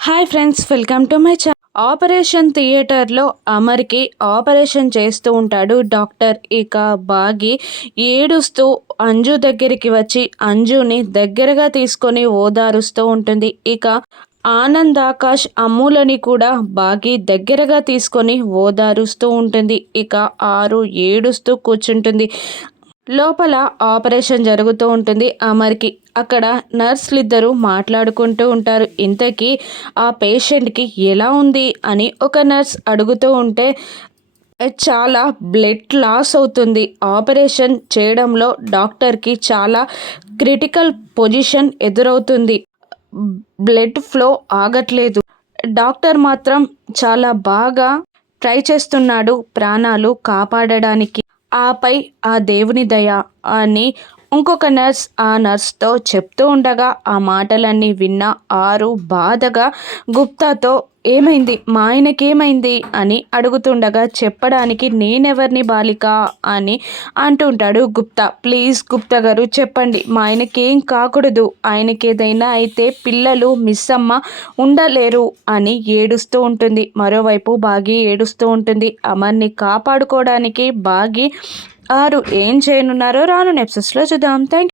Hi friends, welcome to my channel. Operation థియేటర్లో అమర్కి operation చేస్తూ ఉంటాడు డాక్టర్. ఇక బాగి ఏడుస్తూ అంజు దగ్గరికి వచ్చి అంజుని దగ్గరగా తీసుకొని ఓదారుస్తూ ఉంటుంది. ఇక ఆనంద్, ఆకాష్, అమ్ములని కూడా బాగి దగ్గరగా తీసుకొని ఓదారుస్తూ ఉంటుంది. ఇక ఆరు ఏడుస్తూ కూర్చుంటుంది. లోపల ఆపరేషన్ జరుగుతూ ఉంటుంది అమర్కి. అక్కడ నర్సులు ఇద్దరు మాట్లాడుకుంటూ ఉంటారు. ఇంతకీ ఆ పేషెంట్కి ఎలా ఉంది అని ఒక నర్స్ అడుగుతూ ఉంటే, చాలా బ్లడ్ లాస్ అవుతుంది. ఆపరేషన్ చేయడంలో డాక్టర్కి చాలా క్రిటికల్ పొజిషన్ ఎదురవుతుంది. బ్లడ్ ఫ్లో ఆగట్లేదు. డాక్టర్ మాత్రం చాలా బాగా ట్రై చేస్తున్నాడు ప్రాణాలు కాపాడడానికి. ఆపై ఆ దేవుని దయ అని ఇంకొక నర్స్ ఆ నర్స్తో చెప్తూ ఉండగా ఆ మాటలన్నీ విన్న ఆరు బాధగా గుప్తాతో ఏమైంది, మా ఆయనకేమైంది అని అడుగుతుండగా చెప్పడానికి నేనెవరిని బాలిక అని అంటుంటాడు గుప్తా. ప్లీజ్ గుప్తా గారు చెప్పండి, మా ఆయనకేం కాకూడదు, ఆయనకి ఏదైనా అయితే పిల్లలు మిస్ అమ్మ ఉండలేరు అని ఏడుస్తూ ఉంటుంది. మరోవైపు బాగి ఏడుస్తూ ఉంటుంది. అమర్ని కాపాడుకోవడానికి బాగి ఆరు ఏం చేయనున్నారో రాను ఎపిసోడ్స్లో చూద్దాం. థ్యాంక్